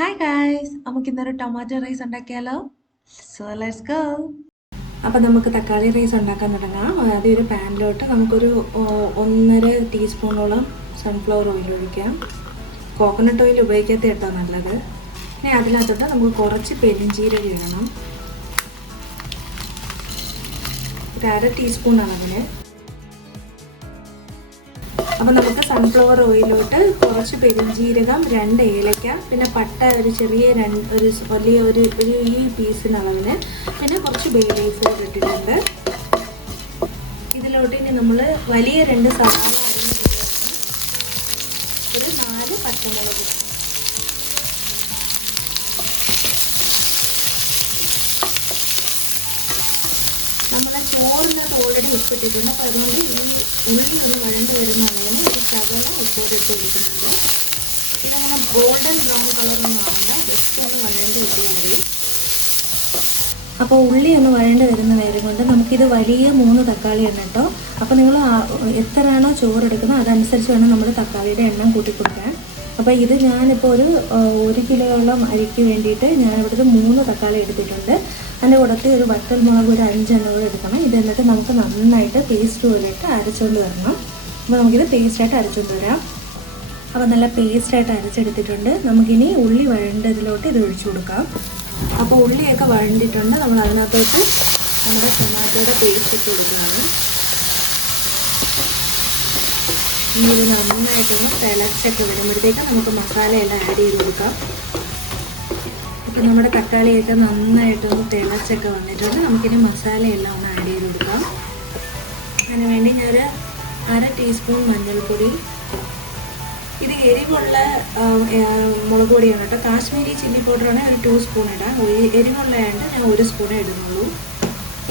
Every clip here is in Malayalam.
ഹായ് ഗായ്സ് നമുക്ക് ഇന്നൊരു ടൊമാറ്റോ റൈസ് ഉണ്ടാക്കിയാലോ? സോ ലെറ്റ്സ് ഗോ അപ്പോൾ നമുക്ക് തക്കാളി റൈസ് ഉണ്ടാക്കാൻ തുടങ്ങാം. ആദ്യം ഒരു പാനിലോട്ട് നമുക്കൊരു ഒന്നര ടീസ്പൂണോളം സൺഫ്ലവർ ഓയിൽ ഒഴിക്കാം. കോക്കനട്ട് ഓയിൽ ഉപയോഗിക്കാത്ത കേട്ടോ നല്ലത്. പിന്നെ അതിനകത്തോട്ട് നമുക്ക് കുറച്ച് പെരിഞ്ചീരകം ഇടണം. ഒരു അര ടീസ്പൂൺ അളവിന് അപ്പോൾ നമുക്ക് സൺഫ്ലവർ ഓയിലോട്ട് കുറച്ച് പെരുംജീരകം രണ്ട് ഏലക്ക പിന്നെ പട്ട ഒരു ചെറിയ രണ്ട് ഒരു വലിയ ഒരു ഒരു ഈ പീസിന് അളവിന് പിന്നെ കുറച്ച് ബേ ലീഫ് ഇട്ടിട്ടുണ്ട്. ഇതിലോട്ട് ഇനി നമ്മൾ വലിയ രണ്ട് സവാള ഒരു നാല് പച്ചമുളക് നമ്മുടെ ചോറിനകത്ത് ഓൾറെഡി ഉപ്പിട്ടിട്ടുണ്ട്. അപ്പോൾ അതുകൊണ്ട് ഈ ഉള്ളി ഒന്ന് വഴണ്ട് വരുന്ന അളവിന് ഒരു ശകലം ഉപ്പോടെ ഇട്ട് ഇതങ്ങനെ ഗോൾഡൻ ബ്രൗൺ കളറൊന്നും ആവണ്ട. ജസ്റ്റ് ഒന്ന് വഴണ്ട് കിട്ടിയാൽ മതി. അപ്പോൾ ഉള്ളി ഒന്ന് വഴണ്ട് വരുന്ന നേരം കൊണ്ട് നമുക്കിത് വലിയ മൂന്ന് തക്കാളി എണ്ണ കേട്ടോ. അപ്പോൾ നിങ്ങൾ എത്രയാണോ ചോറ് എടുക്കുന്നത് അതനുസരിച്ച് വേണം നമ്മൾ തക്കാളിയുടെ എണ്ണം കൂട്ടി കൊടുക്കാൻ അപ്പോൾ ഇത് ഞാനിപ്പോൾ ഒരു ഒരു കിലോയോളം അരിക്ക് വേണ്ടിയിട്ട് ഞാൻ ഒരു മൂന്ന് തക്കാളി എടുത്തിട്ടുണ്ട്. അതിന്റെ കൂടത്തിൽ ഒരു വറ്റൽ മുളക് ഒരു അഞ്ചെണ്ണം എടുക്കണം. ഇത് എന്നിട്ട് നമുക്ക് നന്നായിട്ട് പേസ്റ്റ് പോലെയിട്ട് അരച്ചുകൊണ്ട് വരണം. അപ്പോൾ നമുക്കിത് പേസ്റ്റായിട്ട് അരച്ചു വരാം. അപ്പോൾ നല്ല പേസ്റ്റായിട്ട് അരച്ചെടുത്തിട്ടുണ്ട്. നമുക്കിനി ഉള്ളി വഴണ്ടതിലോട്ട് ഇത് ഒഴിച്ചു കൊടുക്കാം. അപ്പോൾ ഉള്ളിയൊക്കെ വഴണ്ടിട്ടുണ്ട്. നമ്മൾ അതിനകത്തോട്ട് നമ്മുടെ ടൊമാറ്റോയുടെ പേസ്റ്റ് ഇട്ട് കൊടുക്കുകയാണ്. ഇനി ഇത് നന്നായിട്ടൊന്ന് തിളച്ചൊക്കെ വരുമ്പോഴത്തേക്ക് നമുക്ക് മസാലയെല്ലാം ആഡ് ചെയ്ത് കൊടുക്കാം. ഇപ്പം നമ്മുടെ തക്കാളിയൊക്കെ നന്നായിട്ടൊന്ന് തിളച്ചൊക്കെ വന്നിട്ടുണ്ട്. നമുക്കിനി മസാലയെല്ലാം ഒന്ന് ആഡ് ചെയ്ത് കൊടുക്കാം. അതിന് വേണ്ടി ഞാനൊരു അര ടീസ്പൂൺ മഞ്ഞൾപ്പൊടി. ഇത് എരിവുള്ള മുളക് പൊടിയാണ് കേട്ടോ. കാശ്മീരി ചില്ലി പൗഡറാണ് ഒരു ടു സ്പൂൺ ഇടാം. എരിവുള്ളതായതുകൊണ്ട് ഞാൻ ഒരു സ്പൂണേ ഇടുന്നുള്ളൂ.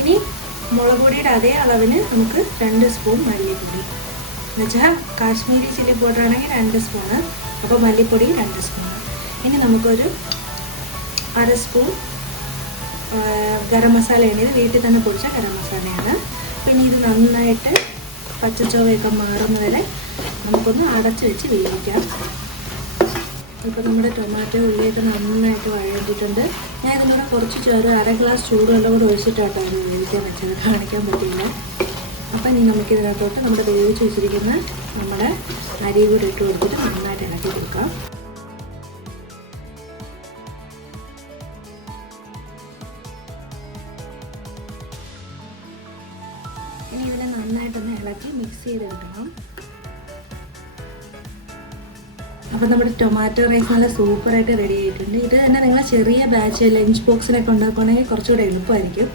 ഇനി മുളക് പൊടിയുടെ അതേ അളവിന് നമുക്ക് രണ്ട് സ്പൂൺ മല്ലിപ്പൊടി. എന്നുവെച്ചാൽ കാശ്മീരി ചില്ലി പൗഡർ ആണെങ്കിൽ രണ്ട് സ്പൂണ് അപ്പോൾ മല്ലിപ്പൊടി രണ്ട് സ്പൂൺ ഇനി നമുക്കൊരു അര സ്പൂൺ ഗരം മസാലയാണ്. ഇത് വീട്ടിൽ തന്നെ പൊടിച്ച ഗരം മസാലയാണ്. പിന്നെ ഇത് നന്നായിട്ട് പച്ചച്ചോവയൊക്കെ മാറുന്നവരെ നമുക്കൊന്ന് അടച്ചു വെച്ച് വേവിക്കാം. ഇപ്പോൾ നമ്മുടെ ടൊമാറ്റോ ഉള്ളിയൊക്കെ നന്നായിട്ട് വഴങ്ങിയിട്ടുണ്ട് ഞാൻ ഇതിനോട് കുറച്ച് ചോറ് അര ഗ്ലാസ് ചൂടുവെള്ളം കൂടെ ഒഴിച്ചിട്ടാട്ടോ അത് വേവിക്കാൻ വെച്ചത്. കാണിക്കാൻ പറ്റില്ല അപ്പം ഇനി നമുക്കിതിനകത്തോട്ട് നമ്മുടെ വേവിച്ച് വെച്ചിരിക്കുന്ന നമ്മുടെ അരി കൂടി ഇട്ട് കൊടുത്തിട്ട് ഇനി ഇതിനെ നന്നായിട്ടൊന്ന് ഇളക്കി മിക്സ് ചെയ്ത് ചെയ്തെടുക്കണം. അപ്പോൾ നമ്മുടെ ടൊമാറ്റോ റൈസ് നല്ല സൂപ്പറായിട്ട് റെഡി ആയിട്ടുണ്ട്. ഇത് തന്നെ നിങ്ങൾ ചെറിയ ബാച്ച് ലഞ്ച് ബോക്സിനൊക്കെ ഉണ്ടാക്കുകയാണെങ്കിൽ കുറച്ചുകൂടെ എളുപ്പമായിരിക്കും.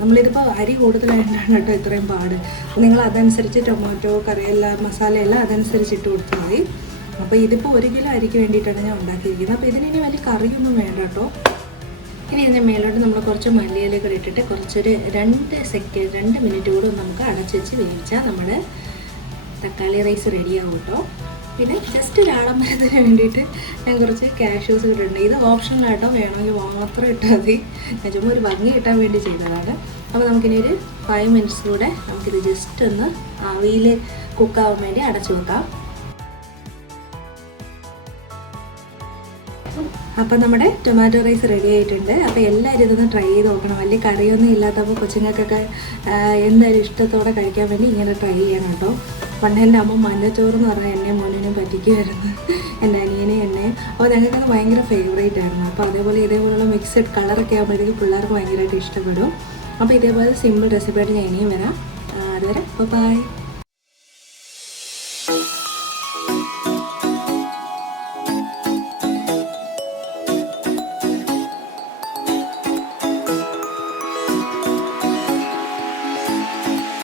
നമ്മളിതിപ്പോൾ അരി കൂടുതലായിട്ടാണ് കേട്ടോ ഇത്രയും പാട്. നിങ്ങൾ അതനുസരിച്ച് ടൊമാറ്റോ കറി എല്ലാം മസാല എല്ലാം അതനുസരിച്ച് ഇട്ട് കൊടുത്താൽ മതി. അപ്പോൾ ഇതിപ്പോൾ ഒരു കിലോ അരിക്ക് വേണ്ടിയിട്ടാണ് ഞാൻ ഉണ്ടാക്കിയിരിക്കുന്നത്. അപ്പോൾ ഇതിന് ഇനി വലിയ കറിയൊന്നും വേണ്ട കേട്ടോ. ഇനി ഇതിന്റെ മേലോട്ട് നമ്മൾ കുറച്ച് മല്ലിയിലൊക്കെ ഇട്ടിട്ട് കുറച്ചൊരു രണ്ട് സെക്കൻഡ് രണ്ട് മിനിറ്റ് കൂടെ നമുക്ക് അടച്ചു വെച്ച് വേവിച്ചാൽ നമ്മുടെ തക്കാളി റൈസ് റെഡിയാവും കേട്ടോ. പിന്നെ ജസ്റ്റ് ഒരു ആഡംബരത്തിന് വേണ്ടിയിട്ട് ഞാൻ കുറച്ച് ക്യാഷ്യൂസ് ഇട്ടിട്ടുണ്ട്. ഇത് ഓപ്ഷനിലായിട്ടോ വേണമെങ്കിൽ മാത്രം ഇട്ടാൽ മതി. ഞാൻ ചുമ്മാ ഒരു ഭംഗി കിട്ടാൻ വേണ്ടി ചെയ്തതാണ്. അപ്പോൾ നമുക്കിനി ഒരു ഫൈവ് മിനിറ്റ്സ് കൂടെ നമുക്കിത് ജസ്റ്റ് ഒന്ന് ആവിയിൽ കുക്കാവാൻ വേണ്ടി അടച്ചു വെക്കാം. അപ്പം നമ്മുടെ ടൊമാറ്റോ റൈസ് റെഡി ആയിട്ടുണ്ട്. അപ്പോൾ എല്ലാവരും ഇതൊന്ന് ട്രൈ ചെയ്ത് നോക്കണം. വലിയ കറിയൊന്നും ഇല്ലാത്തപ്പോൾ കൊച്ചുങ്ങൾക്കൊക്കെ എന്തായാലും ഇഷ്ടത്തോടെ കഴിക്കാൻ വേണ്ടി ഇങ്ങനെ ട്രൈ ചെയ്യണം കേട്ടോ. പണ്ട് എന്റെ അമ്മ മഞ്ഞച്ചോറ് എന്ന് പറഞ്ഞാൽ എന്നെ മോനിനെ പറ്റിക്കുമായിരുന്നു എന്റെ അനിയനെ എന്നെ. അപ്പോൾ ഞങ്ങൾക്കത് ഭയങ്കര ഫേവറേറ്റ് ആയിരുന്നു. അപ്പോൾ അതേപോലെ ഇതേപോലുള്ള മിക്സഡ് കളറൊക്കെ ആകുമ്പോഴത്തേക്ക് പിള്ളേർക്ക് ഭയങ്കരമായിട്ട് ഇഷ്ടപ്പെടും. അപ്പോൾ ഇതേപോലെ സിമ്പിൾ റെസിപ്പി ആയിട്ട് ഞാൻ ഇനിയും വരാം. അതുവരെ ബൈ